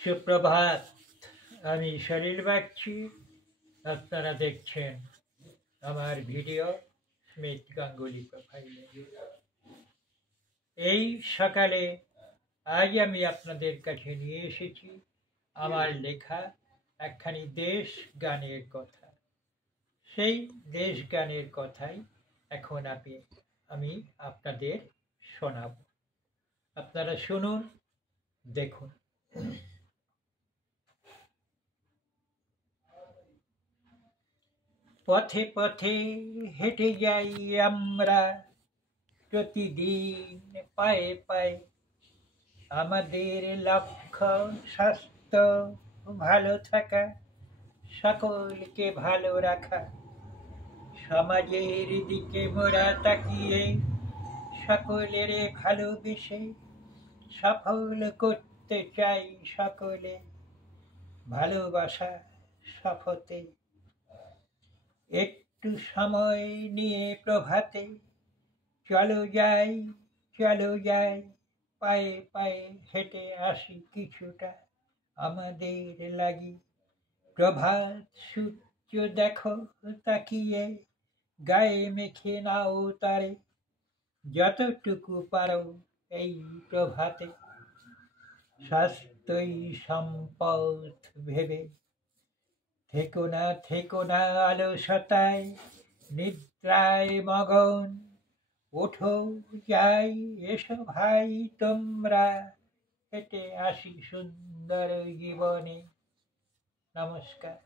সুপ্রভাত। আমি সলিল বাগচি। আপনারা দেখছেন আমার ভিডিও স্মিথ গাঙ্গুলি প্রোফাইলে। এই সকালে আজ আমি আপনাদের কাছে নিয়ে এসেছি আমার লেখা একখানি দেশ গানের কথা। সেই দেশ গানের কথাই এখন আমি আপনাদের শোনাব। আপনারা শুনুন, দেখুন। পথে পথে হেঁটে যাই আমরা প্রতিদিন পায়ে পায়ে, আমাদের লক্ষ্য স্বাস্থ্য ভালো থাকা, সকলকে ভালো রাখা। সমাজের দিকে মোরা তাকিয়ে সকলের ভালোবেসে সফল করতে চাই সকলে, ভালোবাসা শপথে। একটু সময় নিয়ে প্রভাতে চলো যাই পায়ে পায়ে হেঁটে আসি কিছুটা আমাদের লাগি। প্রভাত সূর্য দেখো তাকিয়ে, গায়ে মেখে নাও তারে, যতটুকু পারো এই প্রভাতে। স্বাস্থ্যই সম্পদ ভেবে থেকো না অলসতায়, নিদ্রায় মগন। ওঠো যাই, এসো ভাই তোমরা, হেঁটে আসি সুন্দর জীবনে। নমস্কার।